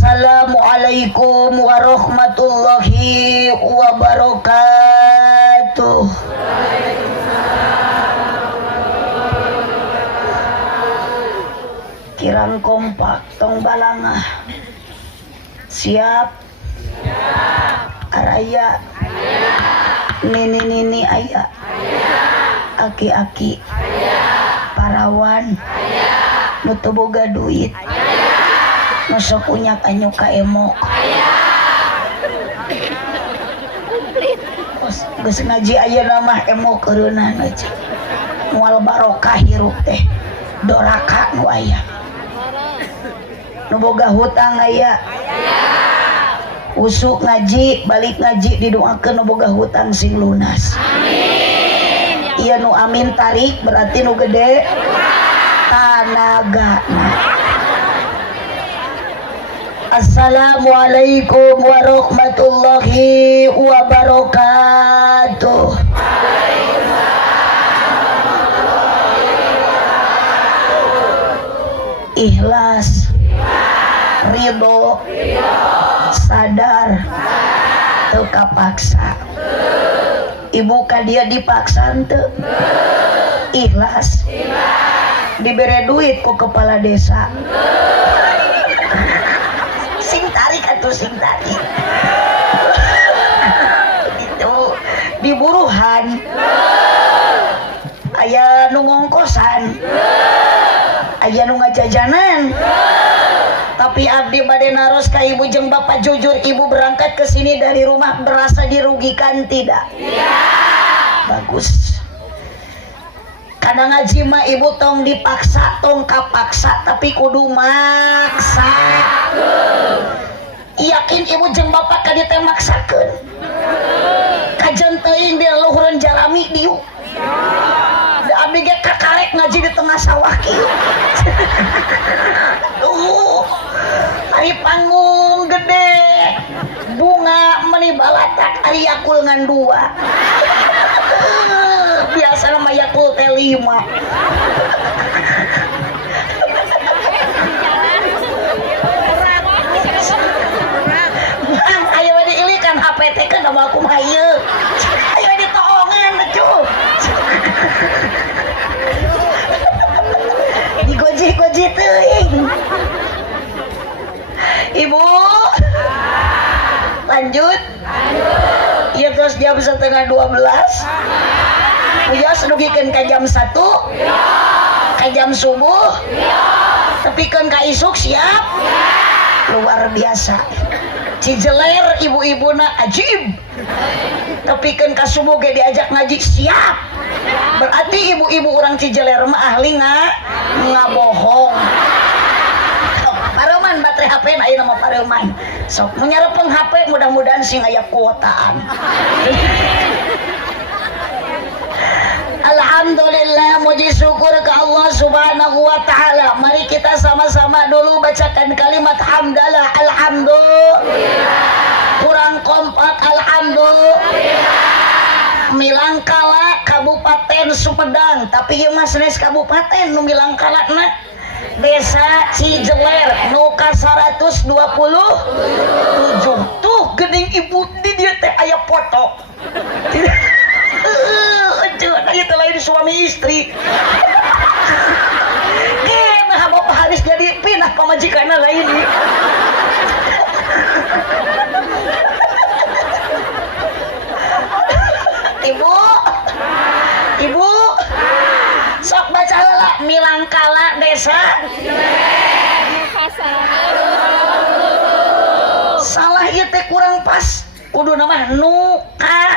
Assalamualaikum warahmatullahi wabarakatuh. Kirang kompak tong balangah. Siap? Araya? Nini aya? Aki-aki? Parawan? Nutu boga duit? Masuk punya kanyu ka emok. Geus ngaji ayeuna mah emok keureunana aja. Moal barokah hirup teh. Doraka nu aya. Nu boga hutang aya. Usuk ngaji, balik ngaji didoakeun nu boga hutang sing lunas. Amin. Ieu nu amin tarik berarti nu gede tanagana. Assalamualaikum warahmatullahi wabarakatuh. Ikhlas, ridho, sadar, teu kapaksa. Ibu ka dia dipaksa teu? Ikhlas. Dibere duit ku kepala desa. Sing tarik atuh sing tarik. Itu diburuhan. Aya nu ngongkosan. Aya nu ngajajanan. Tapi abdi bade naros ka ibu jeung bapak, jujur ibu berangkat ke sini dari rumah berasa dirugikan tidak? Iya. Bagus. Kadang ngaji mah ibu tong dipaksa, tong kapaksa, tapi kudu maksa. Yakin ibu jeung bapak ka dieu teh maksakeun. Kajan teuing di luhureun jalami diu. Da abdi ge kakarek ngaji di tengah sawah kieu. Ari panggung gede, bunga meni balatak, ari yakul ngan 2. Biasa nama yakul teh 5. Mang, ayo diilikan HP teh kan nama aku mah ieu. Ayo ditoongan cuy. Digoji-goji teuing. Ibu lanjut. Iya terus jam 11:30. Uya sedugikeun ka jam 1. Ka jam subuh. Tepikeun ka isuk siap. Luar biasa. Cijeler ibu-ibuna ajib. Tepikeun ka subuh ge diajak ngaji siap. Berarti ibu-ibu orang Cijeler mah ahli ngabohong. Pareman baterai HP na ieu mah pareman. Sok menyarepeng HP mudah-mudahan sing aya kuotaan. Alhamdulillah, muji syukur ke Allah Subhanahu wa taala. Mari kita sama-sama dulu bacakan kalimat hamdalah. Alhamdulillah. Kurang kompak alhamdulillah. Milangkala Kabupaten Sumedang, tapi ieu mah sanes kabupaten nu milangkalana Desa Cijeler nu ka 127. Tuh geuning ibu di dieu teh aya foto. Itu lain suami istri. Nah bapak harus jadi pindah pamajikanna lain. Ibu sok baca heula milangkala desa salah ieu teh kurang pas, kudu nama nuka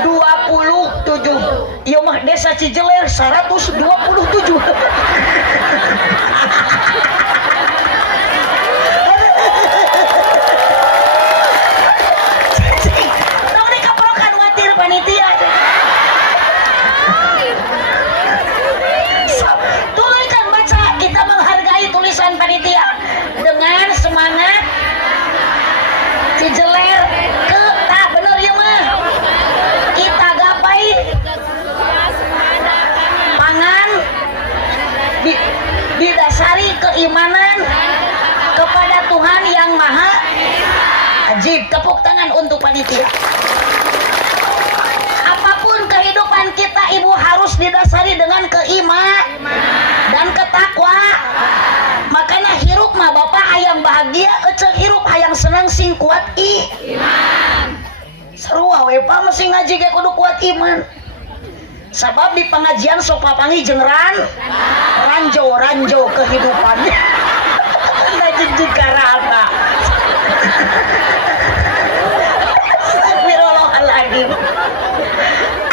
27. Ieu mah desa Cijeler 127. Panitia tuliskan baca, kita menghargai tulisan panitia dengan semangat Cijeler ke tak bener ya mah kita gapai pangan didasari keimanan kepada Tuhan wajib. Tepuk tangan untuk panitia. Apapun kehidupan kita ibu harus didasari dengan keiman dan ketakwa. Makanya hirup mah bapak hayang bahagia, ecek hirup hayang senang sing kuat iman. Seru we pa mesti ngaji ge kudu kuat iman. Sebab di pengajian sok papangi jeung ranjo kehidupan. Ngaji dikarana. Astagfirullahaladzim.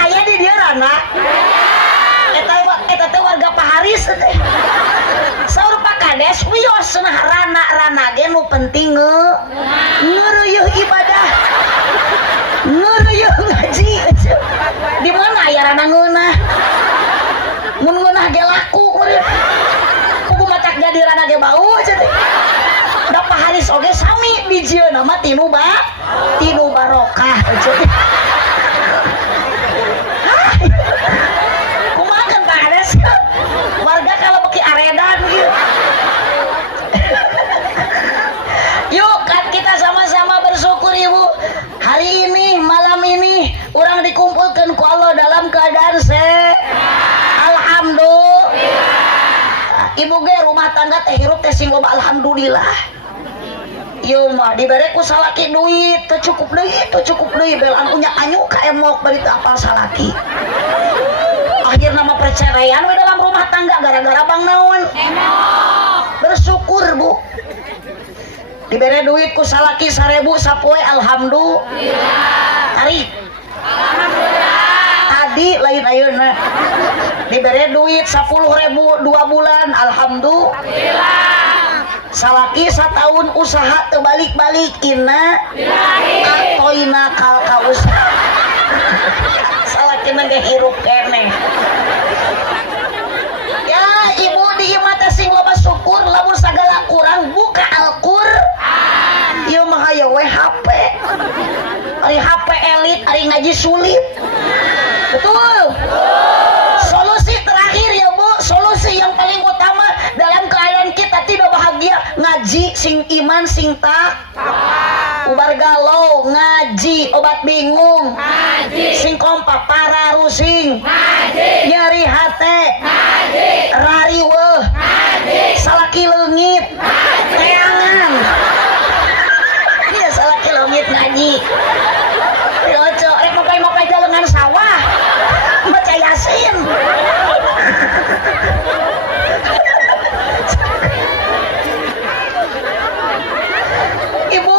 Aya di dieu rana. Eta teh warga Paharis teh. Saur Pak Kades wios cenah rana ge nu penting ngeureuh ibadah. Ngeureuh ngaji. Di mana aya rana ngeunah? Mun ngeunah ge laku urip. Kudu matak jadi rana ge bau cenah. Da Paharis oge sami bijieuna mah tinu barokah cenah. Kumaha Pak Kades? Warga kalau beki aredan gitu. Yuk kan kita sama-sama bersyukur ibu. Hari ini malam ini orang dikumpulkan ku Allah dalam keadaan sehat. Alhamdulillah. Ibu ge rumah tangga teh hirup teh sing loba alhamdulillah. Ieu mah dibere ku salaki duit teu cukup deui belan punya anyu ka emok bari teu apal salaki. Akhirna mah perceraian we dalam rumah tangga gara-gara bang naon? Bersyukur bu. Dibere duit ku salaki 1000 sapoe alhamdulillah. Tarik. Alhamdulillah. Tadi lain ayeuna. Dibere duit 10.000 2 bulan alhamdulillah. Salaki setahun usaha teu balik-balik inna atoina kal ka usaha. Salaki ge hirup keneh. Ya ibu di imah teh sing loba syukur lamun sagala kurang buka Al-Qur'an. Ieu mah aya we HP. Ari HP elit, ari ngaji sulit. Betul. Solusi terakhir ya Bu, solusi yang paling utama dalam keadaan kita tidak bahagia, ngaji sing iman sing takwa. Ubar galau ngaji, obat bingung ngaji, sing kompak para rusing ngaji, nyeri hate ngaji, rariweuh ngaji, salaki leungit teangan. Iya salaki leungit ngaji. Ojo rek mopai jalengan sawah. Baca Yasin. Ibu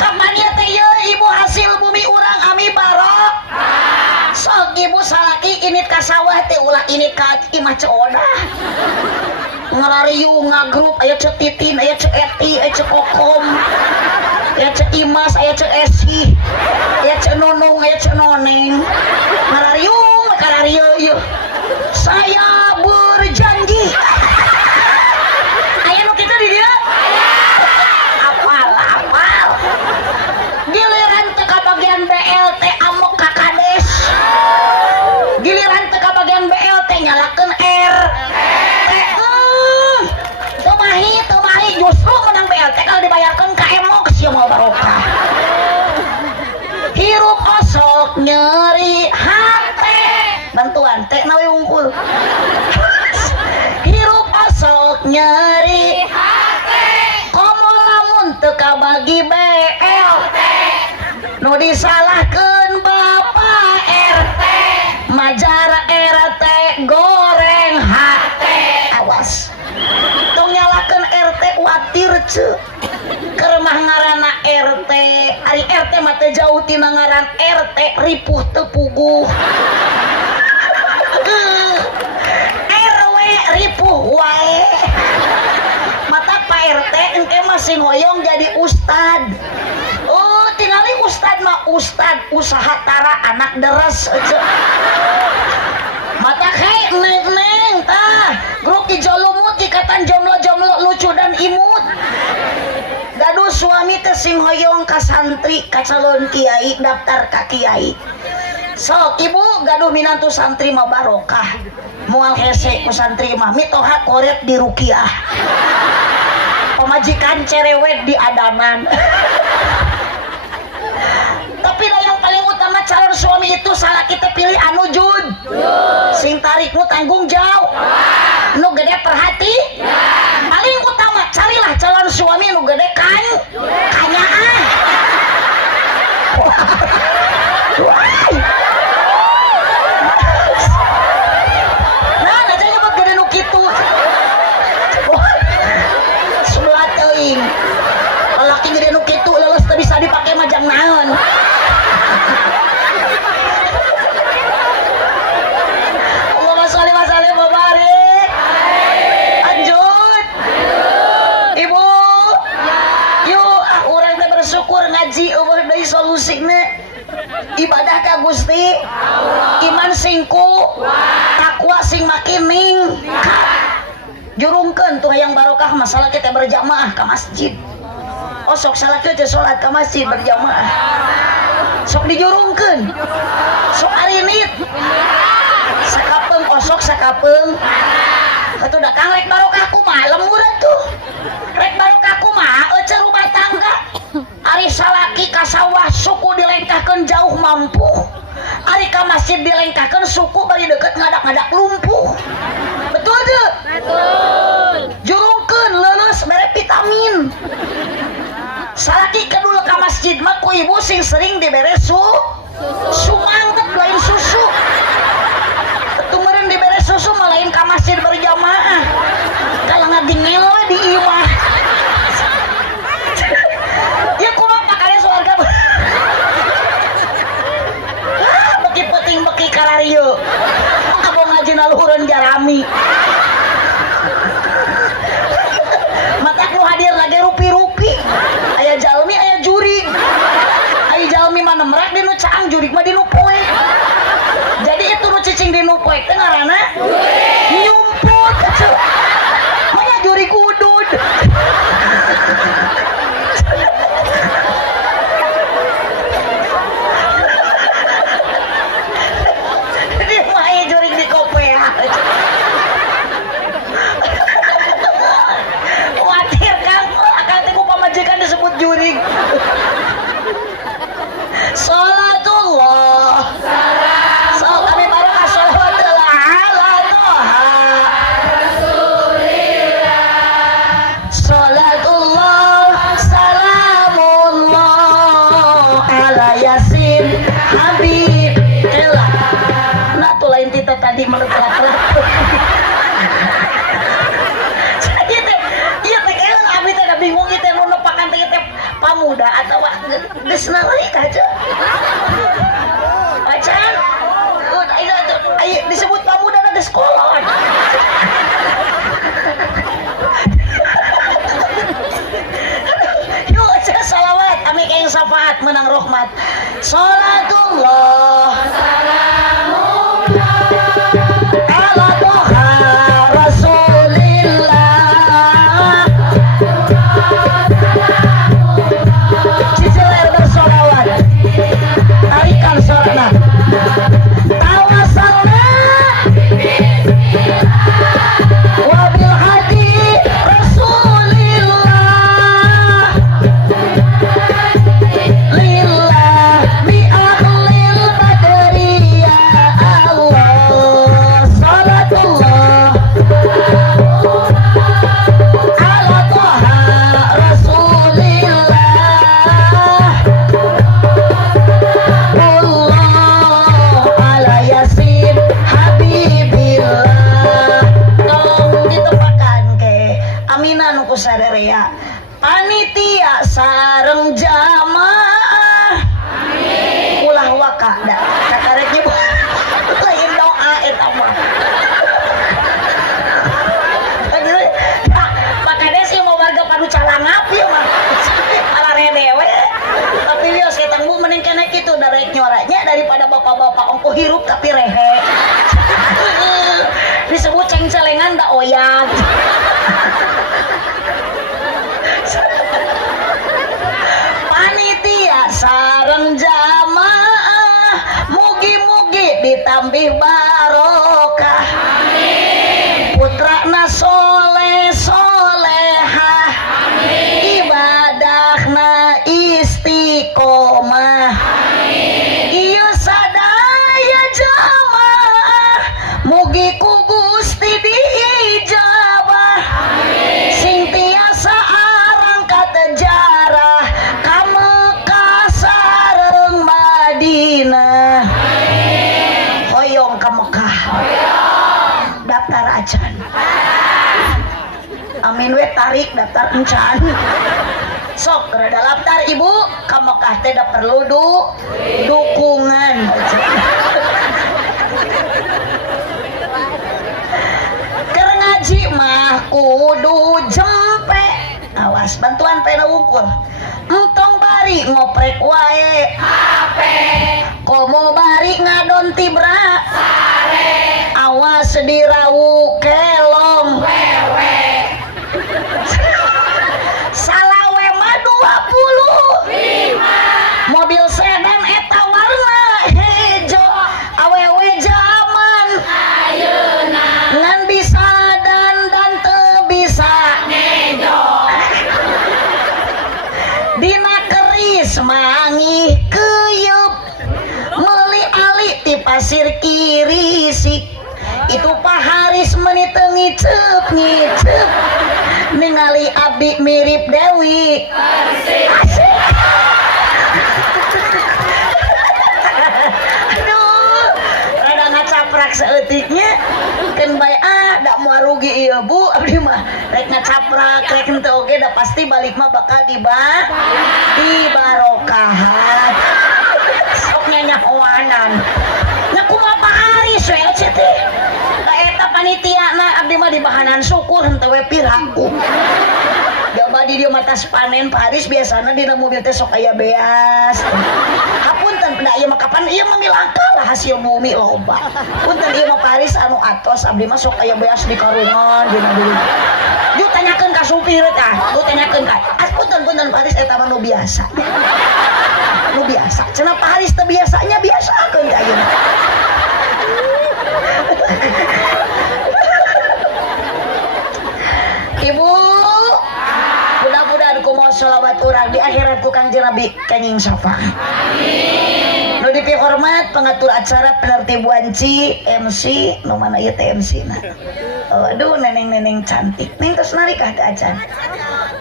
kamania teh ibu hasil bumi urang ami barok. Sok ibu salaki init ka sawah teh ulah init ka imah ceodah. Ngarariu ngagrup aya ceu titin, aya ceu eti, aya ceu kokom, aya ceu imas, aya ceu esi, aya ceu nunung, aya ceu noneng. Ngarariu kararieu ieu. Saya berjanji. Aya nu kitu di dieu? Apal. Giliran teu ka bagian BLT amok ka Kades. Giliran teu ka bagian BLT nyalakeun R. Tumahi justru menang BLT kalau dibayarkan ka emok sia mau barokah. Hirup osok nyeri hate. Bantuan teh nawe unggul. Hirup osok nyeri hate. Komo lamun teu kabagi BLT. Nu disalahkeun Bapak RT. Majar RT goreng hate. Awas. Tong nyalakeun RT watir ceu. Keur mah ngaranna RT, ari RT mah teu jauh tina ngaran RT ripuh teu puguh. RW ripuh wae. Mata Pak RT engke masih ngoyong jadi ustad. Oh, tingali ustad mah ustad usaha tara anak deres. Mata hei neng tah grup dijolumut ikatan jomblo-jomblo lucu dan imut. Gaduh suami teh sing hoyong ka santri ka calon kiai daftar ka kiai. Sok ibu gaduh minantu santri mah barokah. Moal hese ku santri mah mitoha korek di rukiah. pemajikan cerewet di adanan. Tapi yang paling utama calon suami itu salah kita pilih anu jud sing tarikmu tanggung jawab nu gede perhati paling utama carilah calon suami nu gede kanyaan. Nah aja nyebut gede nu kitu sebelah teuing lelaki gede nu kitu leles teu bisa dipakai majang naon. Ngaji eueuh deui solusina ibadah ka Gusti iman singku takwa sing makin ningkat jurungkeun tuh hayang barokah masalah kita berjamaah ke masjid sok salakeun teh salat ke masjid berjamaah sok dijurungkeun sok arinit sakapeung osok sakapeung atuh da Kang rek barokah kumaha lembur atuh rek barokah kumaha euceul rumah tangga ari salaki ka sawah suku dilengkahkeun jauh mampu ari ka masjid dilengkahkeun suku bari deukeut ngadak-ngadak lumpuh betul teu? Betul jurungkeun leuleus mere vitamin salaki kedul ka masjid mah ku ibu sing sering dibere sumangket lain susu tumeureun dibere susu mah lain ka masjid berjamaah kalau ngadingel we di ieu mah ya kumaha pakaya soalga beki peuting beki kararieu abo ngajina luhureun jarami matak nu hadir lagi rupi-rupi aya jalmi aya jurig aya jalmi mah nemrek di nu caang jurig mah di nu poek jadi itu nu cicing di nu poek teh ngaranna nyumput maya jurig udud. Khawatir kan akan tipu pamajikan disebut jurig. Salatullah salam kami barokah salawatullah ala toha rasulillah salatullah salamullah ala yasin habib elah nah tuh lain tita tadi meletak-letak bingung itu mau nepakan teh pamuda atau geus naik aja pacan ayo disebut pamuda geus kolot yuk aja salawat kami kayak syafaat menang rahmat salatullah salamullah ala toha rasulillah tarikan sorana tawasalna wabil hadi rasulillah lillah bi akhlil badri ya Allah salatullah ala toha rasulillah sadarea panitia sareng jamaah amin ulah waka da kakareknya lain doa eta mah pakade sih mau warga padu calangap ya mah arare dewe tapi dia saya tanggung mending kena kitu darek nyoranya daripada bapak-bapak ongko hirup tapi rehe disebut ceng-celengan da oyang panitia sareng jamaah mugi-mugi ditambih barokah amin putrana soleh solehah amin we tarik daftar encan sok rada daftar ibu ka Mekah teh da perlu dukungan keur ngaji mah kudu jempe awas bantuan pena ukur entong bari ngoprek wae ape komo bari ngadon tibra sare awas dirau kelong wewe salawe mah 25 mobil sedan eta warna hejo awewe zaman ayeuna ngan bisa dan teu bisa nejo dina keris mangi keyup meuli ali ti pasir kirisik itu Pak Haris menit ngicep ningali abdi mirip Dewi asik aduh rada ngacaprak saeutiknya keun bae da moal rugi ieu Bu abdi mah rek ngacaprak rek henteu oge da pasti balik mah bakal dibarokahan sok nyanyak oanan nya kumaha Pak Haris we teh ka eta panitiana abdi mah dibahanan syukur henteu we piraku badi dia matas panen Pak Haris biasana dina mobil teh sok aya beas hapunten da ieu mah kapan ieu mah milangka lah hasil bumi loba punten ieu mah Pak Haris anu atos abdi mah sok aya beas di karungan dina dulu ju tanyakeun ka supir tah ju tanyakeun ka punten Pak Haris eta mah nu biasa cenah Pak Haris teh biasanya biasakeun ka ieu Ibu mudah-mudahan kumaha sholawat urang di akhirat ku Kangjeng Nabi kenging syafaat. Amin. Nu dipihormat pengatur acara penertib wanci MC nu mana ieu teh MC na. Aduh neneng-neneng cantik. Ning tos narikah teh acan.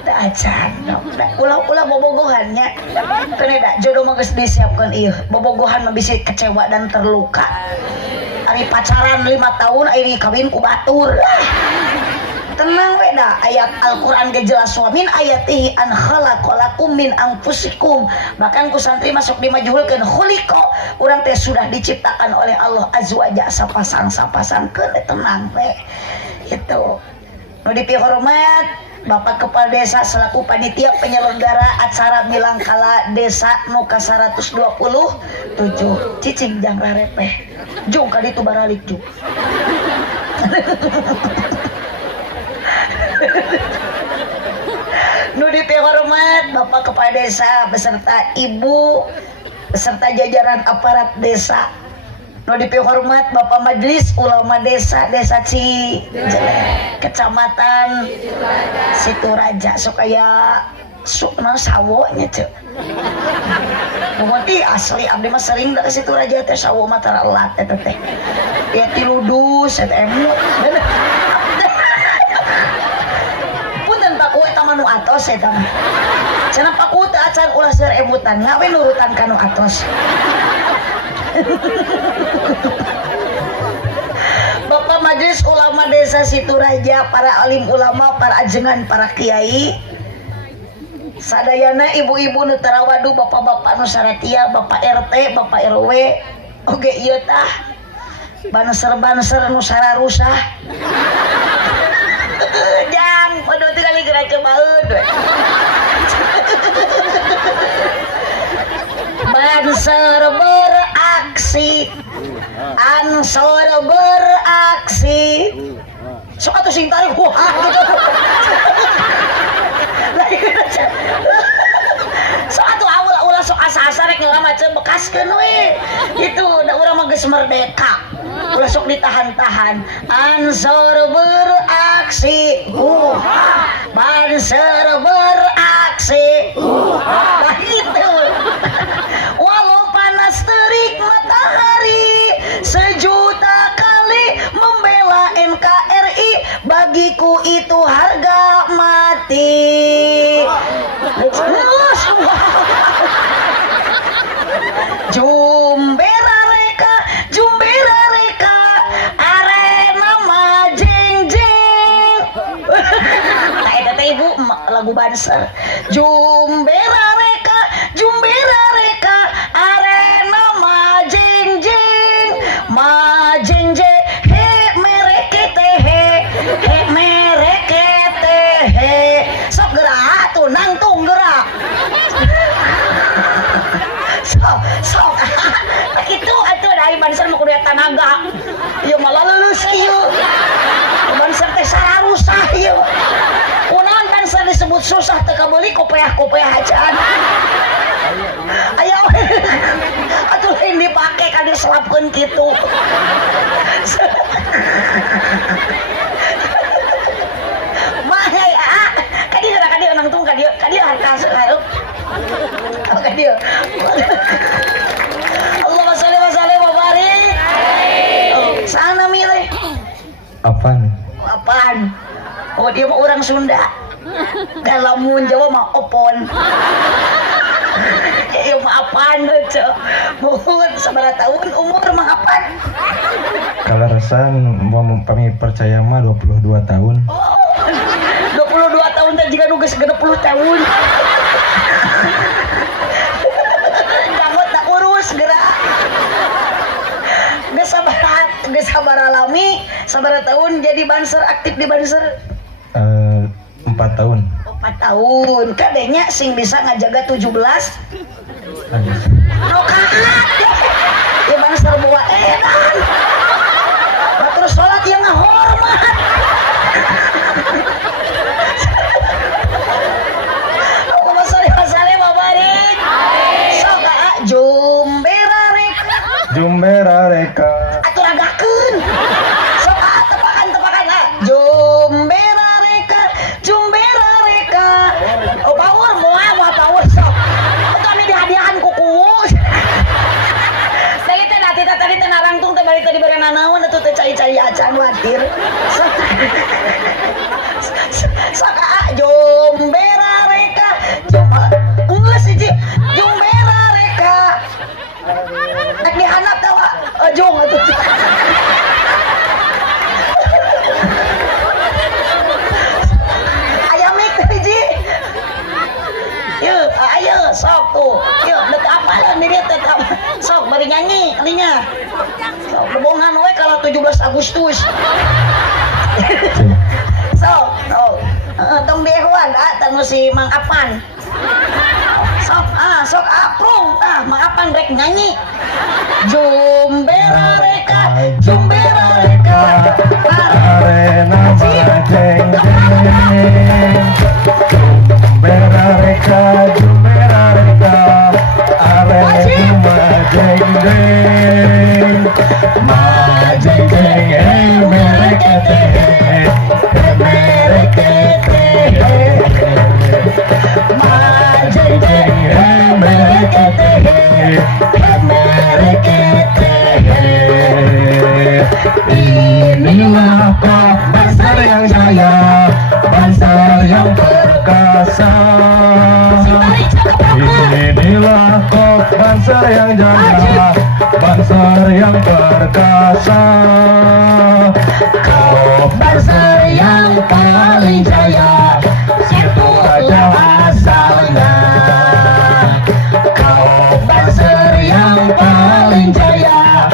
Teh acan. Ulah-ulah bobogohan nya. Teu da jodoh mah geus disiapkeun ieu. Bobogohan mah bisa kecewa dan terluka. Ari pacaran 5 tahun ari kawin ku batur. Tenang we dah ayat Al-Quran ge jelas wa min ayatihi an khalaqalakum min anfusikum bahkan ku santri masuk dimajuhulkeun khuliqa urang teh sudah diciptakan oleh Allah azwaja sapasang-sapasangkeun tenang we itu nu dipihormat Bapak Kepala Desa selaku panitia penyelenggara acara Milangkala Desa nu ka 127 cicing jang rarepeh jung ka ditu baralik jung nu dipihormat Bapak Kepala Desa beserta Ibu beserta jajaran aparat desa nu dipihormat Bapak Majelis Ulama Desa Cijelek Kecamatan Situraja supaya sawo nya ceuk nuhun asli abdi mah sering da Situraja teh sawo mah tara elat eta teh ya tiludus eta emu nu atos eta mah cenah paku teu acan ulah seur ebutan ngawe nurutan ka nu atos Bapak Majelis Ulama Desa Situraja para alim ulama para ajengan para kiai sadayana ibu-ibu nu tarawadu bapak-bapak nu saratia bapak RT bapak RW oge ieu tah banser-banser nu sararusah jang waduh tinggal gerak ke baeud banser beraksi ansor beraksi sok atuh sing tarik wah gitu sok atuh aula sok asa-asa rek ngamacem bekaskeun we itu da urang mah geus merdeka ulah sok ditahan-tahan ansor beraksi banser beraksi gitu walau panas terik matahari sejuta kali membela NKRI bagiku itu harga mati Jumbera reka arena mah jeng jeng ibu lagu Banser. Jumbera reka arena majing he merekete he merekete he sok gerak tuh nangtung gerak sok gitu atuh dari Banser mau kuliah tanaga ieu malah lulus ieu Banser teh sararusah ieu kunaon Banser disebut susah teu kabeuli kopeah-kopeah hajaan aya atuh lain dipake ka diselapkeun kitu mah ya kadieu nangtung kadieu harta hareup kadieu Allahumma shalli wa sallim wa barik. Sana milih. Apaan? Oh dia mah orang Sunda. Galamun Jawa mah opon. Iya mah apaan aja. Mohon sabaraha tahun umur mah apaan? Kalau resan mau kami percaya mah 22 tahun. Oh. 22 tahun teh jiga nu geus 60 tahun. Gerak gak sabar alami sabar tahun jadi Banser aktif di Banser 4 tahun 4 tahun kadenya sing bisa ngajaga 17 rokaat ya Banser buat edan terus sholat yang ngahormat aku masali mabarik sok Jumbera reka atur agakeun sok tepakan Jumbera reka oh power moal power sok kami dihadiahan ku kuus tadi teh narangtung teh balik tadi berenang naon atuh teh cai-cai acan watir sok Jumbera reka geus hiji Jumbera reka nak dihanap tawa jong atuh aya mik hiji yeuh ayo sok tuh yeuh deuk apalan di dieu teh sok bari nyanyi kalinya sok lebongan we kalau 17 Agustus sok tong diehuan tanu si Mang Apan sok aprung Mang Apan rek nyanyi Jumbera reka arena majeng Jumbera reka arena majeng merekete inilah kok Banser yang jaya Banser yang perkasa inilah kok Banser yang jaya Banser yang perkasa kok Banser yang paling jaya situ aja asalnya kau Banser yang paling jaya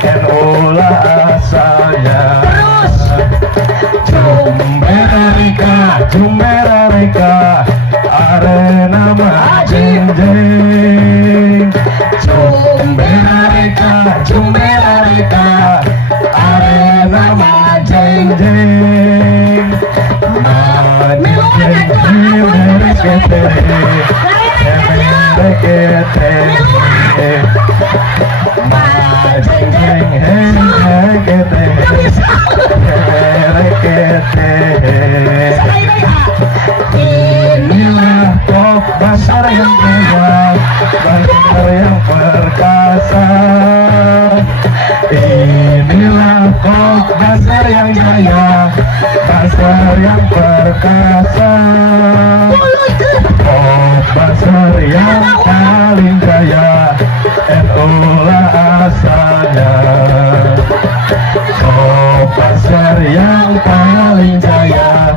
NU lah asalnya terus Jumbera reka arena majing Jumbera reka arena majing inilah kok Banser yang jaya Banser yang perkasa inilah kok Banser yang jaya Banser yang perkasa kok Banser yang paling jaya NU lah asalnya kok Banser yang paling jaya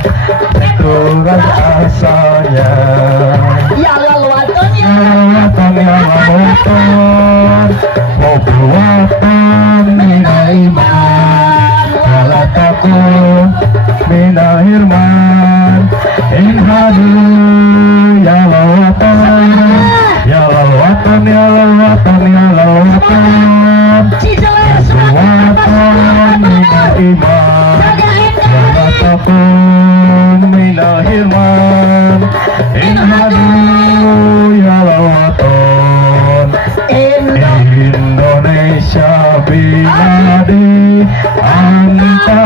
surat asalnya. Ya lalwatan ya Watan ya lamutan Wabwatan mina iman Wala takun mina hirman Inhadu ya lawatan Ya lawatan ya lawatan ya lawatan Cijeler surat Wabwatan mina iman Wala takun mina hirman Inhadu ya lawatan Indonesia biladi anta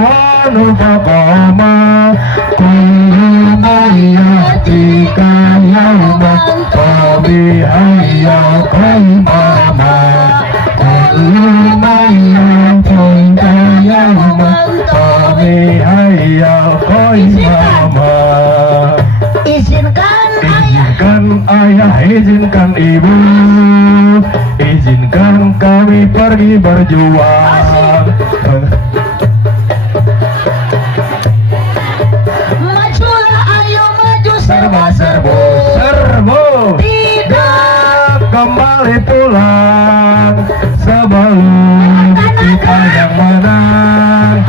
wanu faqama kullu mayatika yawman fabihayya qaimama kullu mayatika yawman fabihayya qaimama. Izinkan ayah Izinkan ayah, izinkan ibu, izinkan kami pergi berjuang. majulah ayo maju Serba serbu, serbu, tidak kembali pulang sebelum kita yang menang.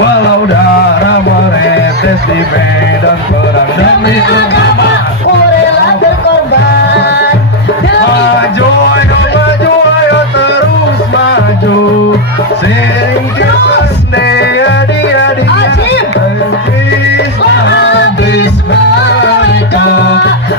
Walau darah menetes di medan perang demi agama. Ku rela berkorban Maju ayo terus maju singkirkan dia Ajib. habis mereka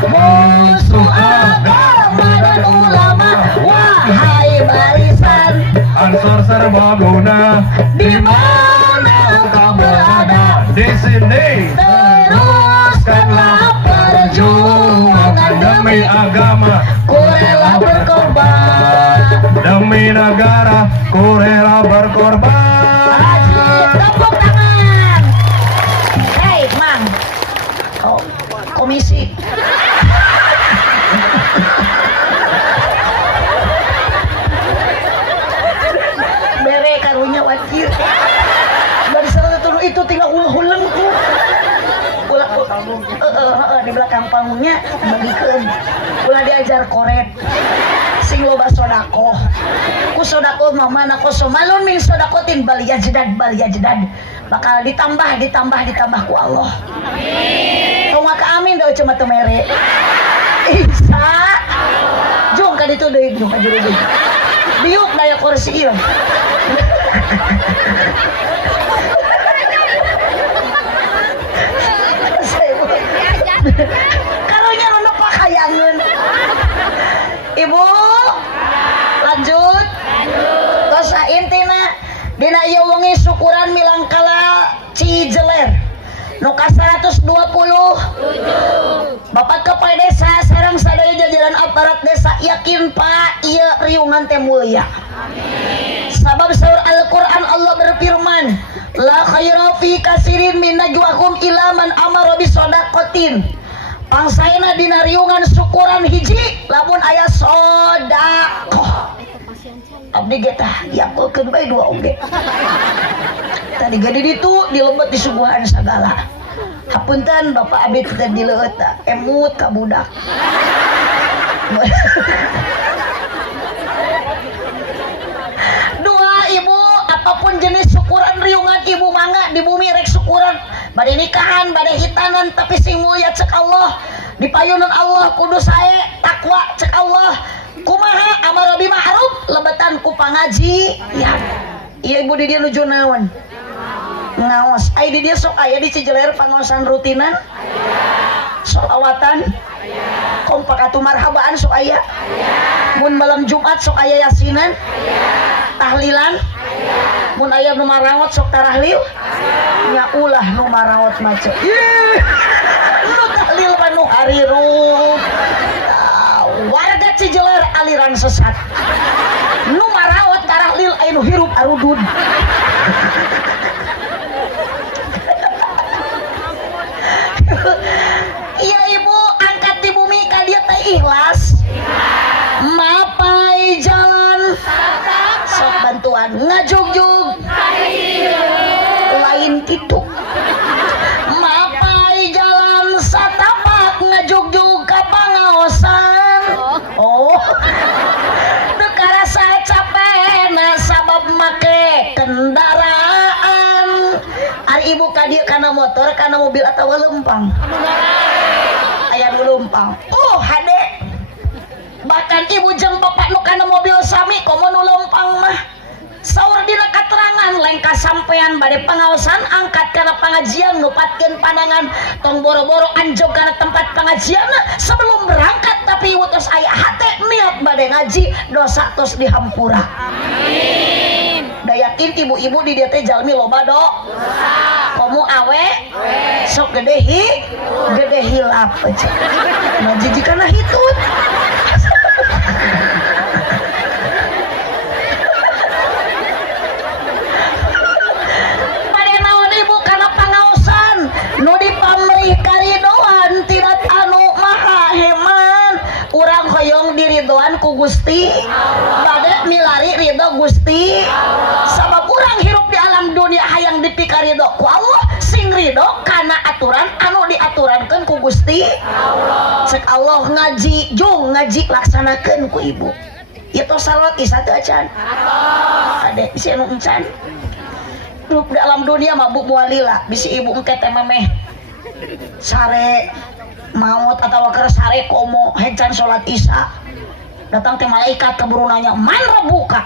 musuh agama dan ulama. Wahai barisan, Ansor serbaguna di mana engkau berada, di sini teruskanlah perjuangan demi agama ku rela berkorban. demi negara ku rela berkorban. Ajib, tepuk tangan. Hei, Mang. Oh, komisi. Bere karunya wakil. Dari salah satu itu tinggal ulang-ulang ku. Di belakang panggungnya bagikan. Ulah diajar koret. Sing loba sodako. Ku sodako mama nako somalun min sodakotin balia jedad. Bakal ditambah ku Allah. Tong maka amin dah cuma teu mere. Insya Jung ka ditu deui jung ka juru deui. Biuk daya kursi ieu. Karunya nu pakayangeun. Ibu lanjut dosa intina dina ieu wengi syukuran milangkala Cijeler nu ka 120 Bapak Kepala Desa sareng sadaya jajaran aparat desa yakin Pak ieu riungan teh mulia. Sabab saur Al-Qur'an Allah berfirman la khaira fi kasirin min najwahum ila man amara bi shadaqatin. Pangsaena dina riungan syukuran hiji lamun aya sodaqah. Abdi ge tah yakulkeun bae dua oge. Tadi gede ditu dilebet disuguhan sagala. Hapunten Bapak abdi teh dileueut emut ka budak. Dua ibu apapun jenis syukuran riungan ibu mangga di bumi rek syukuran bade nikahan bade hitanan tapi sing mulia cek Allah dipayunan Allah kudu sae takwa cek Allah kumaha amar bi ma'ruf lebetan ku pangaji ya iya ibu di dia nuju naon ngaos ai di dia sok aya di Cijeler pangaosan rutinan sholawatan kompak atuh marhabaan sok aya mun malam Jumat sok aya yasinan tahlilan mun aya nu marawat sok tarahlil nya ulah nu marawat mace nu tahlil mah nu harirut warga Cijeler aliran sesat nu marawat tarahlil aya nu hirup arudud iya ibu angkat di bumi ka dieu teh ikhlas mapai jalan sok bantuan ngajugjug lain kitu mapai motor kana mobil atawa lempang aya nu lempang hade bahkan ibu jeung bapak nu kana mobil sami komo nu lempang mah saur dina katerangan lengka sampean bade pangaosan angkat kana pengajian ngupatkeun pandangan tong boro-boro anjog kana tempat pengajianna sebelum berangkat tapi utus aya hate niat bade ngaji dosa tos dihampura amin da yakin ibu-ibu di dieu teh jalmi loba do komo awe sok gede hilap aja nah jijikana hitut nu dipamrih karidoan tidak anu maha heman urang hoyong diridoan ku Gusti bade milari ridho Gusti sabab urang hirup di alam dunia hayang dipikarido ku Allah sing ridho kana aturan anu diaturankeun ku Gusti cek Allah ngaji jung ngaji laksanakeun ku ibu itu salawat isya teu acan ade bisi anu encan hidup di alam dunia mabuk mualila bisi ibu engke teh memeh sare maut atau keur sare komo hencan salat isya datang teh malaikat keburu nanya man rabuka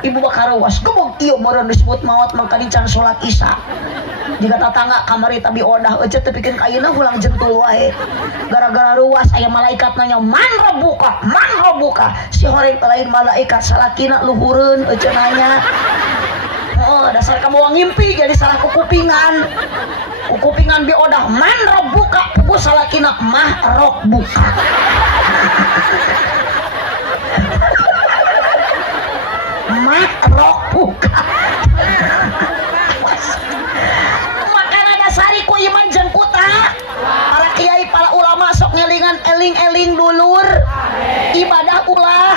ibu bakar was gebog ieu meureun disebut maut mangka dincan salat isya jika tatangga kamari tabi odah ece teh pikeun ka ayeuna ulang jentul wae gara-gara ruas aya malaikat nanya man rabuka si horeng lain malaikat salakina luhureun ece nanya dasar kamu ngimpi jadi salah kukupingan biodah man rabbuka pugu salakina mah rabbuka mah rabbuka makana dasari ku iman jeung kuta para kiai para ulama sok ngelingan eling-eling dulur ibadah ulah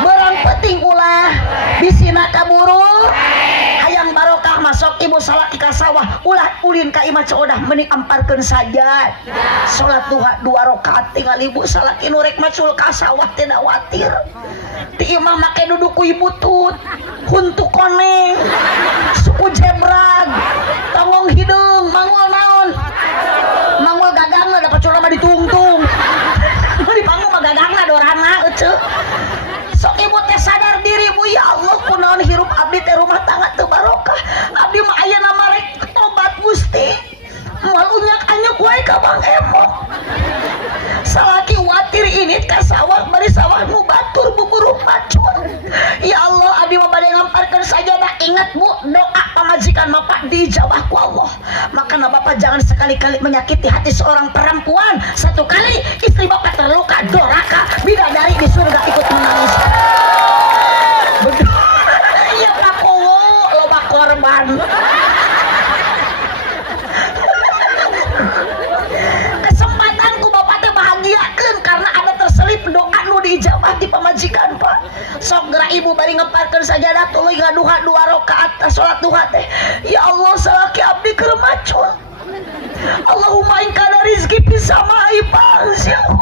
berang penting ulah bisina kaburu hayang barokah masuk ibu salaki ka sawah ulah ulin ka imah coodah mending amparkeun saja salat duha 2 rakaat tinggal ibu salaki nu rek macul ka sawah teh da watir ti imah make duduk ku ibu tut huntu koneng suku jebrag tongong hidung mangul naon mangul gagangna da pacul mah ditungtung di panggung mah gagangna dorana euceu sok ibu teh sadar diri bu ya Allah kunaon hirup abdi teh rumah tangga teu barokah abdi mah aya nama rek tobat Gusti moal unyak anyuk wae ka Bang Emo salaki watir ini ka sawah bari sawah nu batur buburu pacun ya Allah abdi mah bade ngamparkeun sajadah ingat bu doa pamajikan bapak dijabah ku Allah makanya bapak jangan sekali-kali menyakiti hati seorang perempuan satu kali istri bapak terluka doraka bidadari di surga ikut menangis iya Pak Kowo loba korban kesempatanku bapak teh bahagiakeun karena ada terselip doa nu diijabah di pamajikan Pak sok geura ibu bari ngeparkeun sajadah tuluy ngaduha 2 rakaat salat duha teh ya Allah salaki abdi keur macul Allahumma in kana rizqi fis samai fa'anzilhu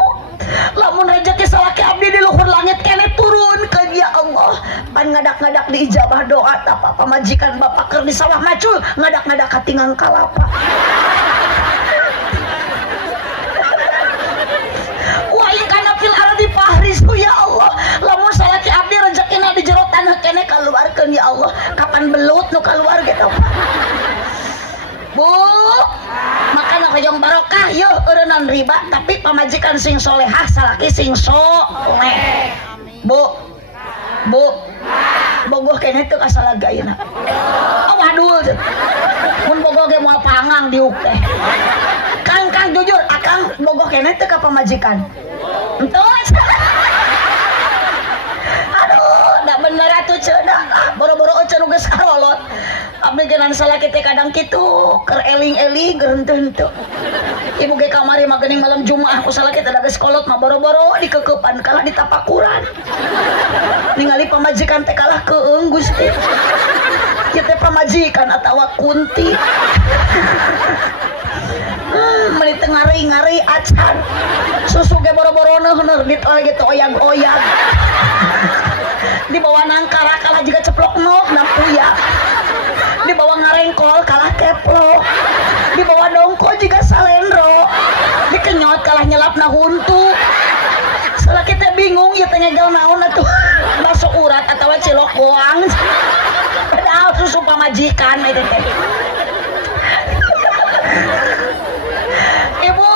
lamun rezeki salaki abdi di luhur langit kene turun ke dia Allah pan ngadak-ngadak diijabah doa tapa pamajikan bapak keur di sawah macul ngadak-ngadak katingan kalapa wa in kana fil ardi fahrisku ya Allah lamun salaki abdi rezekina di jero tanah kene kaluarkeun ya Allah kapan belut nu kaluar gitu Bu makanya kajong barokah yuk eureunnan riba tapi pamajikan sing solehah salaki sing soleh bu bogoh kene teu kasalaga ayeuna waduh mun bogoh ge moal pangang diuk teh Kang jujur akang bogoh kene teu ka pamajikan henteu aduh da bener atuh cenah boro-boro euceun nu geus karolot abdi genan salaki teh kadang kitu keur eling-eling keur henteu ibu ge kamari mah geuning malam Jumaah ku salaki teh da geus kolot mah boro-boro dikeukepan kalah ditapakuran ningali pamajikan teh kalah keung Gusti ieu teh pamajikan atawa kunti meuli teu ngari-ngari acan susu ge boro-boro neuh ditoe gitu oyang-oyang di bawah nangkara kalah juga ceplok nok nampuya di dibawa ngarengkol kalah keplo, dibawa dongko juga salendro, dikenyot kalah nyelap na huntu. Setelah kita bingung ya tanya gal naon atuh masuk urat atau cilok goang. Padahal susu pamajikan itu teh. Ibu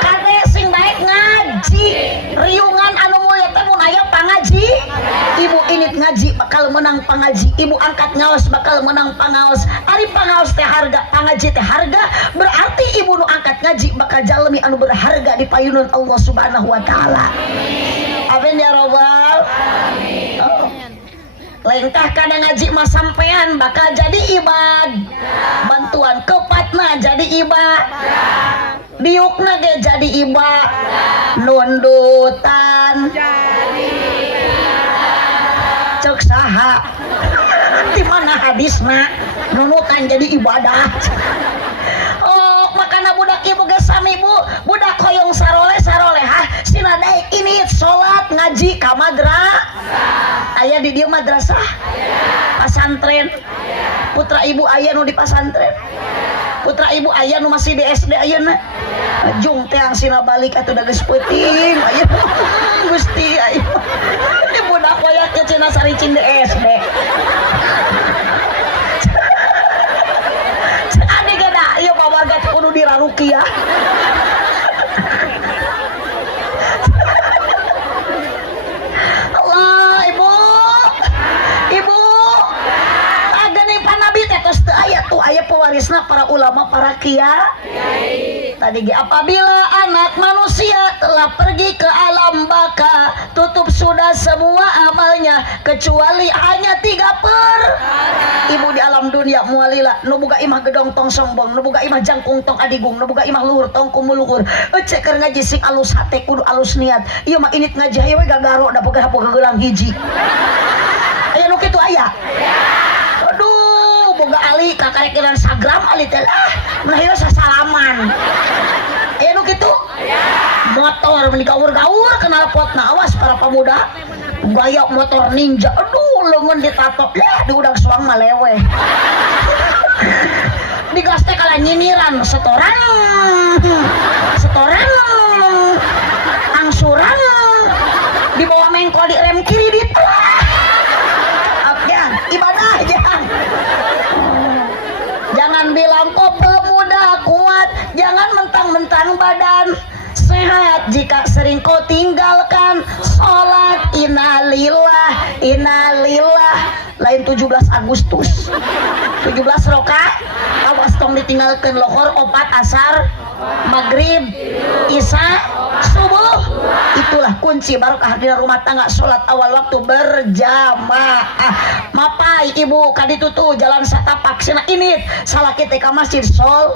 kade sing baik ngaji riungan anu mulia teh mun aya pangaji ibu init ngaji bakal menang pangaji, ibu angkat ngaos bakal menang pangaos. Ari pangaos teh harga, pangaji teh harga, berarti ibu nu angkat ngaji bakal jalmi anu berharga di payunan Allah Subhanahu wa taala. Amin ya rabbal alamin. Oh. Lengkah kana ngaji mah sampean bakal jadi ibad, bantuan kepatna jadi ibad, diukna ge jadi ibad, nundutan cek saha di mana hadisna nunutan jadi ibadah. Oh makana budak ibu ge sami bu, budak hoyong saroleh sarolehah sina daek ini salat ngaji ka madrasah. Aya di dieu madrasah, pasantren, putra ibu aya nu di pasantren, putra ibu aya nu masih di SD ayeuna. Jung teh sina balik atuh da geus peuting aya Gusti aya. Di budak wayah ke Cina Saricin di SD. Ade ge da ieu pawarga kudu dirarukiah. Aya pewarisna para ulama para kiai. Tadi apabila anak manusia telah pergi ke alam baka, tutup sudah semua amalnya kecuali hanya 3 ibu di alam dunia mualila nu boga imah gedong tong sombong, nu boga imah jangkung tong adigung, nu boga imah luhur tong kumuluhur. Ece keur ngaji sing alus hate kudu alus niat. Ieu mah init ngaji haye we gagaro da boga gelang hiji. Aya nu kitu aya. Boga ali kakarekeran sagram ali teh lah menahira sasalaman aya nu kitu motor meuli gaur-gaur kenal potna. Awas para pemuda gaya motor ninja, aduh leungeun ditato lah di udag suang mah leweh digas teh kala nyiniran setoran angsuran dibawa mengkol di rem kiri di ibadah jangan. Jangan bilang kok pemuda kuat, jangan mentang-mentang badan sehat jika sering kau tinggalkan sholat. Innalillah lain 17 Agustus 17 rokaat awas tong ditinggalkan lohor, opat, asar, maghrib, isya, subuh. Itulah kunci barokah di rumah tangga, sholat awal waktu berjamaah. Mapai ibu kaditu tuh jalan satapak sina init salah kita ke masjid sholat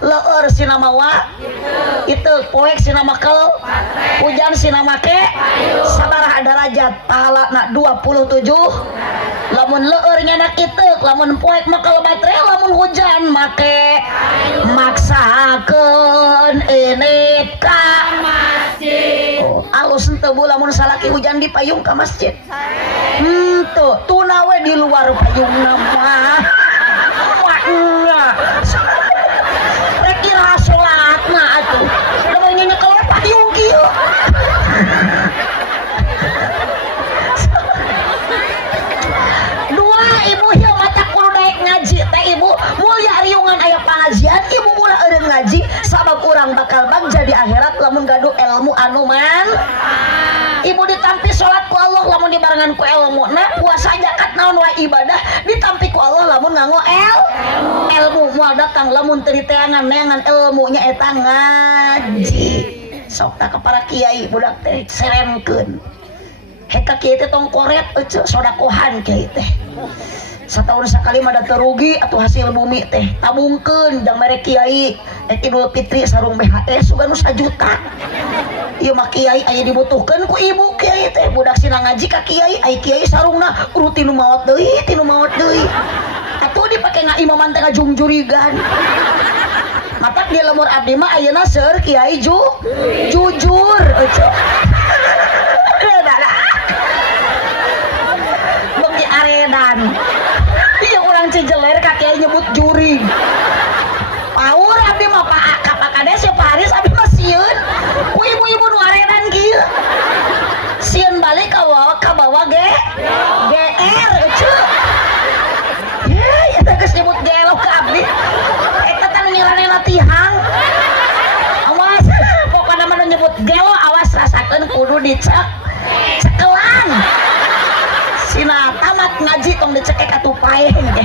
leur sina mawa itu poek sina makel hujan sina make sabaraha derajat pahala nak 27. Lamun leurnya nak itu, lamun poek makel baterai, lamun hujan make maksakeun init ka masjid. Alus henteu bu lamun salaki hujan di payung ka masjid. Tuh tuna we di luar payungna mah. Rek kira salatna atuh. Da nya keluar payung kieu. Ibu hieu mata kudu daek ngaji teh ibu mulia riungan aya pengajian ibu mula eureun ngaji sabab urang bakal bagja di akhirat lamun gaduh ilmu anu man. Ibu ditampi salat ku Allah lamun dibarengan ku ilmu. Nah puasa zakat naon wae ibadah ditampi ku Allah lamun nganggo ilmu. Moal datang lamun teu diteangan neangan ilmunya eta ngaji. Sok tak para kiai budak teh seremkeun. Heka kieu teh tong koret euceuk sodakohan kieu teh. Satahun sakali mah da terugi atuh hasil bumi teh tabungkeun jang mere kiai Idul Fitri sarung BHS sugan 1 juta. Ieu mah kiai aya dibutuhkeun ku ibu kiai teh budak sina ngaji ka kiai ai kiai sarungna rutin nu maot deui atuh dipake ngaimaman teh ngajungjurigan. Matak di lemur abdi mah ayeuna seur kiai jujur euceuk. Bagi aredan iya geuning. Paur abdi mah Pak Kades ya Pak Haris abdi mah sieun. Ku ibu-ibu nu arenan kieu. Sieun balik ka bawah GR eueuh. Eta geus nyebut gelo ka abdi. Eta teh nyeraneuna tihang. Awas, pokona mah nyebut gelo awas rasakeun kudu cekelan. Sina tamat ngaji tong dicekek atupae ge.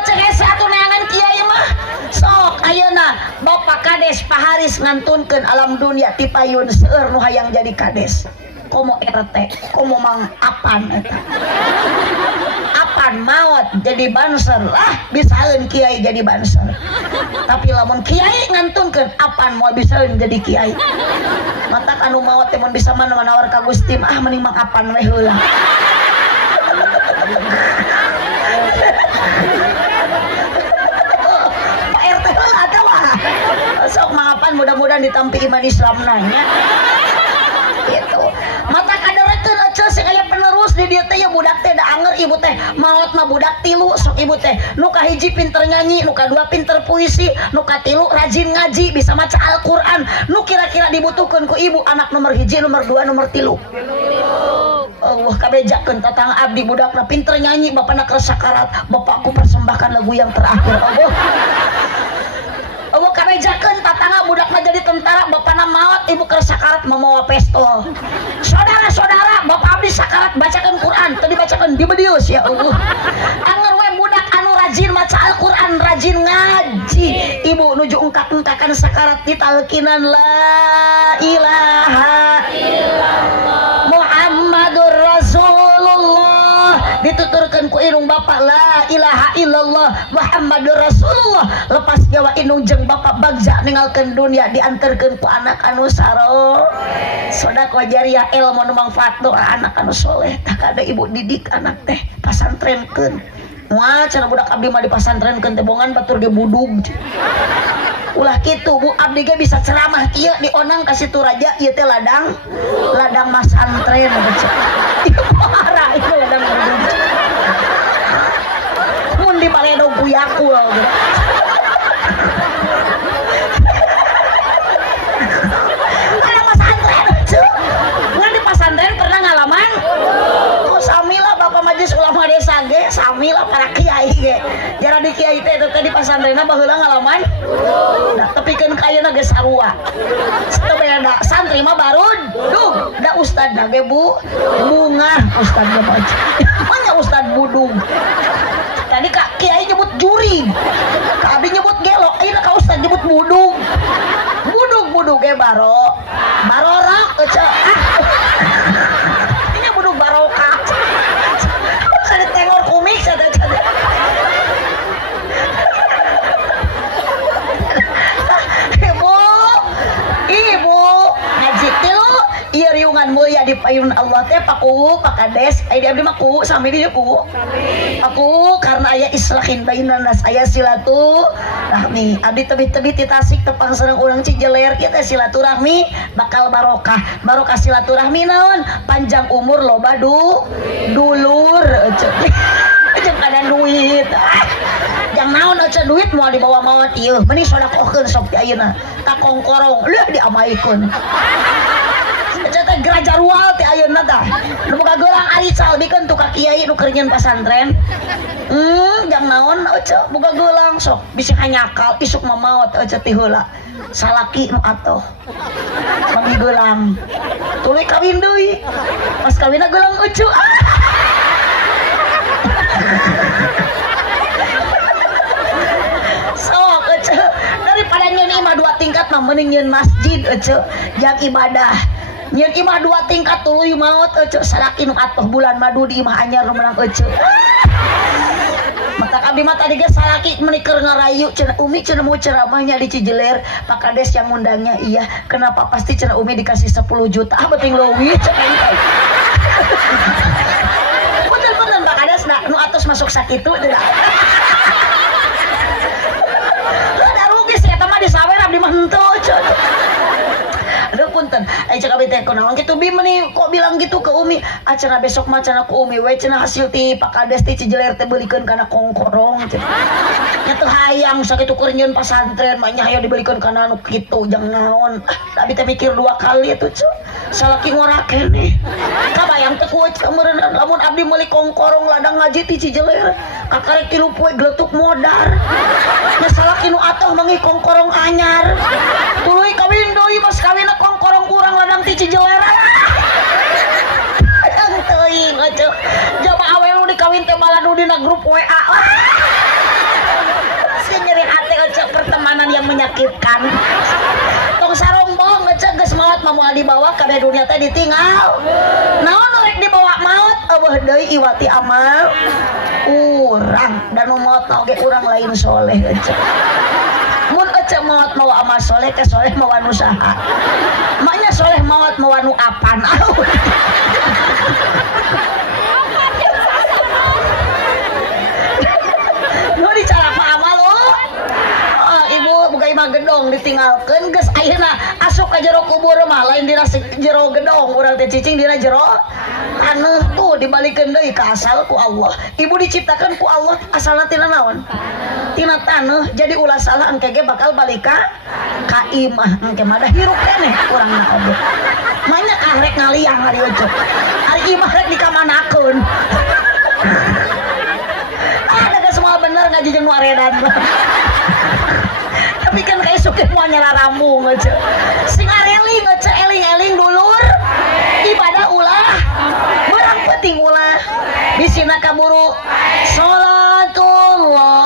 Cekek satu neangan kiai mah sok ayeuna Bapak Kades Pak Haris ngantunkeun alam dunia ti payun seueur nu hayang jadi kades. Komo RT, komo mang apan eta. Apan maot jadi banser lah bisaeun kiai jadi banser. Tapi lamun kiai ngantunkeun apan moal bisaeun jadi kiai. Matak anu maot teh mun bisa manawar ka Gusti mah mending mang apan we heula. Pak RT heula teh wah. Sok mang apan mudah-mudahan ditampi iman Islam nanya. Gitu. Mata kaderekeun eceus sing aya penerus di dieu teh ya budak teh da anger ibu teh maot mah budak tilu sok ibu teh nu kahiji pinter nyanyi nu kadua pinter puisi nu katilu rajin ngaji bisa maca Al-Qur'an nu kira-kira dibutuhkeun ku ibu anak nomor hiji nomor 2 nomor 3 Allah kabejakeun tatang abdi budakna pinter nyanyi bapana keur sakarat bapakku persembahkan lagu yang terakhir Allah kabejakeun tatangga budakna jadi tentara bapana maot ibu keur sakarat mamawa pistol. Saudara-saudara bapak abdi sakarat bacakeun Quran teu dibacakeun dibedius ya Allah. Anger we budak anu rajin maca Al-Qur'an rajin ngaji ibu nuju ungkak-ungkakan sakarat ditalkinan la ilaha illallah Muhammadur Rasulullah dituturkeun ku irung bapak la ilaha illallah Muhammadur Rasulullah lepas nyawa indung jeung bapak bagja ninggalkeun dunia dianterkeun ku anak anu saro sedekah jariah ilmu nu mangfaat doa anak anu soleh tah kada ibu didik anak teh pasantrenkeun moal cenah budak abdi mah dipasantrenkeun teh bongan batur ge budug ulah kitu bu abdi ge bisa ceramah ieu dionang ka situ raja ieu teh ladang masantren ieu parah ieu ladang budug mun di Paledong kuyaku ada pesantren ngan di pesantren pernah ngalaman samilah bapak majelis ulama desa ge samilah para kiai ge jarang di kiai teh di pesantrenna baheula ngalaman da tepikeun ka ayeuna ge sarua teu beda santri mah barud duh da ustad da ge bu bunga ustad ge baca manya ustad budung tadi kak kiai nyebut juri kak abdi nyebut gelo ayeuna ka ustad nyebut budung ge barorok eueuh ini budug barokah kada tengor kumik sada ibu ngaji tilu ieu riungan mulia di payun Allah teh paku Pak Kades aya di abdi mah ku sami di ku aku karena aya islahin bainan nas aya silaturahmi abdi tebih-tebih ti Tasik tepang sareng urang Cijeler kieu teh silaturahmi bakal barokah silaturahmi naon panjang umur loba dulur jeung kada duit jang naon aja duit moal dibawa maot ieu mending sodakohkeun sok ti ayeuna ka kongkorong leuh diamaikeun eta geraja rual teh ayeuna tah nu boga geurang ari calbikeun tu ka kiai nu keur nyeun pasantren jang naon aja boga geulang sok bisi hanyakal isuk mah maot aja ti heula salaki nu atoh bagi geulang tuluy kawin deui pas kawinna geulang ucu sok aja daripada nyeun imah 2 tingkat mah mending nyeun masjid aja yang ibadah nyeun imah 2 tingkat tuluy maot aja salaki nu atoh bulan madu di imah anyar nu menang aja mata abdi mah tadi ge salaki menikeur ngarayu cenah Umi cenah mau ceramahnya di Cijeler Pak Kades yang ngundangnya iya kenapa pasti cenah Umi dikasih 10 juta beuting leuwih cenah punten Pak Kades da nu atos masuk sakitu teh da rugi sih eta mah disawer abdi mah henteu cenah aduh punten cek abdi teh kunaon kitu Bi meuni kok bilang gitu ke Umi acara besok mah cenah ku Umi we cenah hasil ti Pak Kades ti Cijeler teh beulikeun kana kongkorong cenah nya teu hayang sakitu keur nyieun pasantren mah nya hayang dibelikeun kana anu kitu jang naon tapi teh mikir dua kali atuh cu salaki ngora keneh kabayang teh ku meureun lamun abdi meuli kongkorong ladang ngaji ti Cijeler kakarek 3 poe gletuk modar nya salaki nu atoh mangi kongkorong anyar tuluy kawin deui pas kawinna kongkorong urang ladang ti Cijeler yang teuing atuh jamaah awewe nu dikawin teh malah nu dina grup WA sih nyeri hati atuh pertemanan yang menyakitkan tong sarombong atuh geus maot mah moal dibawa ka dunia teh ditinggal naon rek dibawa maut eueuh deui iwati amal urang dan nu maot oge urang lain soleh atuh mun ece maot mawa amal soleh ke soleh mawa nu saha maknya soleh maot mawa nu apan nu dicara pa amal ibu buka imah gedong ditinggalkeun geus ayeuna asup ka jero kubur mah lain dina jero gedong urang teh cicing dina jero taneuh tuh dibalikeun deui ka asal ku Allah ibu diciptakan ku Allah asalna tina naon tina taneuh jadi ulah salah engke ge bakal balik ka imah engke mah da hirup keneh urangna oge manya rek ngaliang ari ujug ari imah rek dikamanakeun ada geus semua bener ngaji jeung nu aredan tapi kan kayak suka mau nyala rambung aja sing areling aja eling-eling dulur ibadah ulah barang penting ulah bisina kaburu sholatullah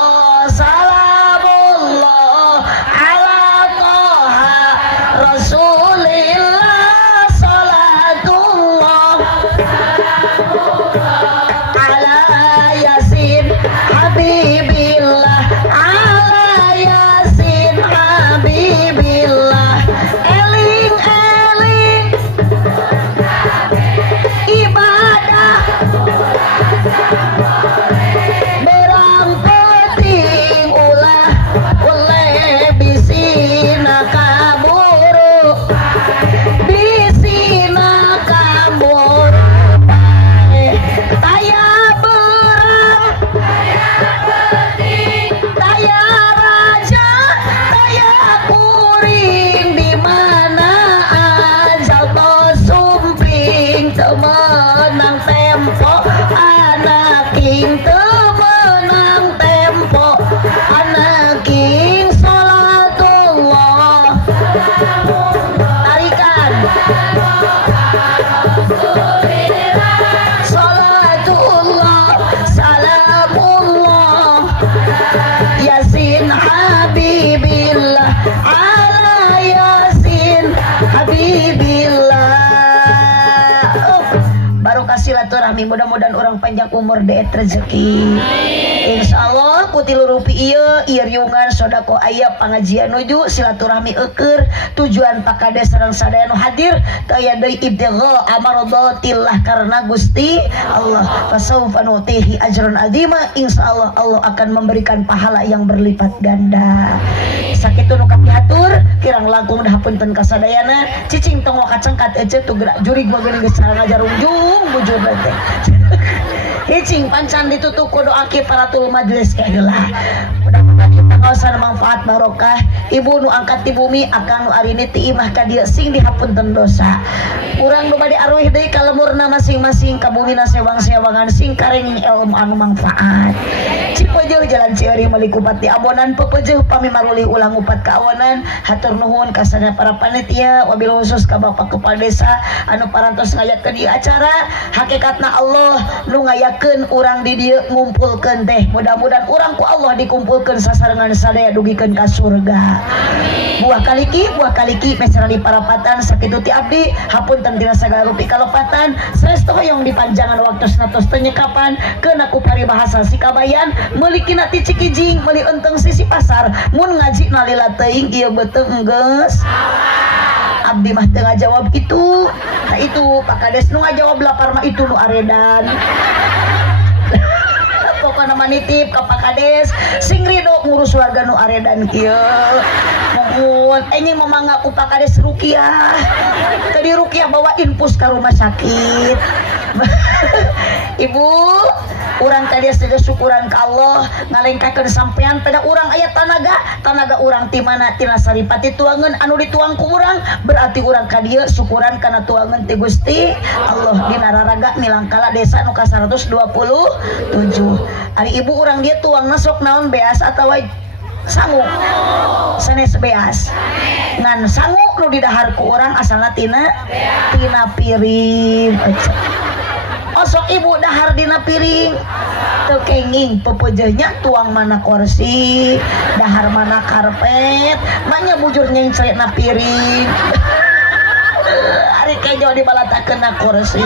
salamullah ala toha rasulillah sholatullah ala yasin habibillah ala yasin habibillah eling-eling ibadah berang penting ulah oleh bisina kaburu bisina kaburu taya berang taya raja taya kuring di mana ajal sumping temenang tempo anak king temenang tempo anak king sholatullah tarikan sholatullah salamullah yasin habibillah ala yasin habibillah baru kasih silaturahmi mudah-mudahan orang panjang umur deet rezeki insyaallah kutilu rupi ieu riungan sodako aya pangajian nuju silaturahmi eukeur tujuan pakades sareng sadaya nu hadir teu aya deui ibtigha amardhatillah karena Gusti Allah fasaufa nutihi ajran azima insyaallah Allah akan memberikan pahala yang berlipat ganda sakitu nu kapiatur kirang langkung dahapunten kasadayana cicing tong kacengkat ece tu gerak jurig mah geuning geus ngajar unjung bujur teh hicing pancan ditutup ku doa kifaratul majlis kaheula mudah-mudahan kita ngaosan manfaat barokah ibu nu angkat di bumi akan nu ari ini ti imah ka dieu sing dihapunten dosa urang nu bade aruih deui ka lemurna masing-masing ka bumina sewang-sewangan sing karenging ilmu anu manfaat cipeujeul jalan cieuring meuli kupati abonan pepeujeul pami maruli ulang upat ka awanan hatur nuhun ka sadaya para panitia wabil khusus ka Bapak Kepala Desa anu parantos ngayakeun ieu acara hakikatna Allah nu ngayakeun urang di dieu ngumpulkeun teh mudah-mudahan urang ku Allah dikumpulkeun sasarengan sadaya dugikeun ka surga buah kaliki meserali parapatan sakitu ti abdi hapunten tina sagala rupi kalepatan saestu hoyong dipanjangan waktu satos teu nyekapan keuna ku paribahasa sikabayan meuli kina ti Cikijing meuli enteng sisi pasar mun ngaji nalila teuing ieu beuteung geus abdi mah teu ngajawab kitu nah itu Pak Kades nu ngajawab lapar mah itu nu aredan pokokna mah nitip ka Pak Kades sing ridho ngurus warga nu aredan kieu Mohon ini memangga ku pakades rukiah. Tadi rukiah bawa infus ke rumah sakit. Ibu, urang tadi sudah syukuran ke Allah ngalengkakeun sampean pada urang aya tanaga urang ti mana tina saripati tuangan anu dituang ku urang berarti urang ka dieu syukuran kana tuangan ti Gusti Allah dina raraga Milangkala desa nu ka 127. Ari ibu urang dia tuangna sok naon beas atawa sangu sanes beas ngan sangu nu didahar ku urang asalna tina piring. Osok ibu dahar dina piring teu kenging pepejenya tuang mana kursi dahar mana karpet maknya bujur nyengcret na piring. Ari kejo dibalatakeun na kursi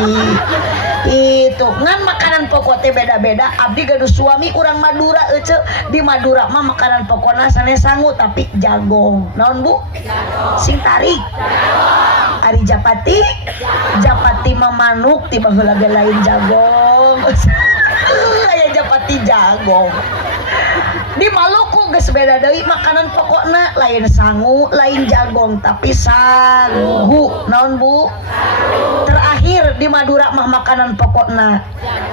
itu ngan makanan pokok teh beda-beda. Abdi gaduh suami urang Madura euceu di Madura mah makanan pokokna sanes sangu tapi jagong naon bu sing tarik ari japati mah manuk tiba heula ge lain jagong. Aya japati jagong di Maluku geus beda deui makanan pokokna lain sangu lain jagong tapi sagu naon bu. Terakhir di Madura mah makanan pokokna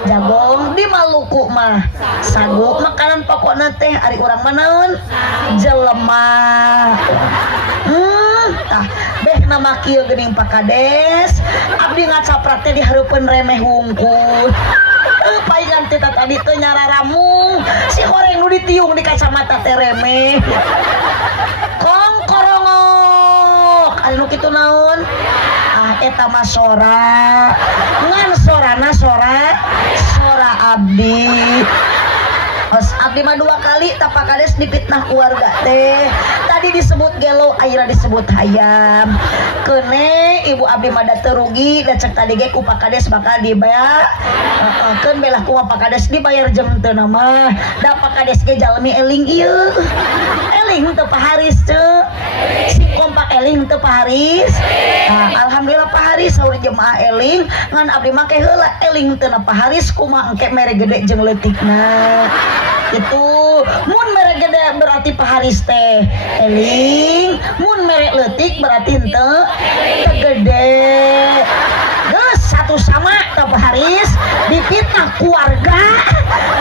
jagong, di Maluku mah sagu makanan pokokna teh ari urang mah naon jelema. Beh nama kieu geuning pakades abdi ngacaprak teh dihareupeun remeh hungkul. Paingan teh tadi teh nyararamung si horeng nu ditiung di kacamata teh remeh. Kongkorongok anu kitu naon? Eta mah sora ngan sorana sora abdi. Os abdi mah 2 kali tapakades dipitnah keluarga teh. Tadi disebut gelo, ayeuna disebut hayam. Keune ibu abdi mah da teu rugi, da cek tadi ge ku pakades bakal dibayar. Keun belah ku pakades dibayar jeung teu mah. Da pakades ge jalmi eling ieu. Eling teu paharis teu. Si kompak eling teu paharis. Alhamdulillah paharis saur jemaah eling ngan abdi mah ke heula eling teu na paharis kumaha engke mere gede jeung leutikna. Itu mun mere gede berarti paharis teh eling, mun mere leutik berarti henteu gede. Geus satu sama teh paharis dipitnah keluarga.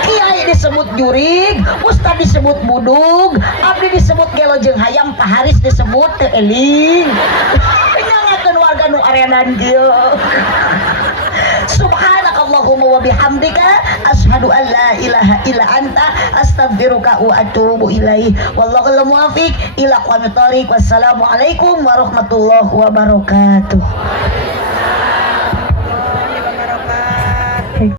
Kiai disebut jurig, ustad disebut budug, abdi disebut gelo jeung hayam, paharis disebut teu eling. Nyangakeun warga nu arenan kieu. Subhanakallahumma wa bihamdika asyhadu an la ilaha illa anta astaghfiruka wa atubu ilaih. Wallahul muwaffiq ila aqwamit thoriq. Wassalamualaikum warahmatullahi wabarakatuh.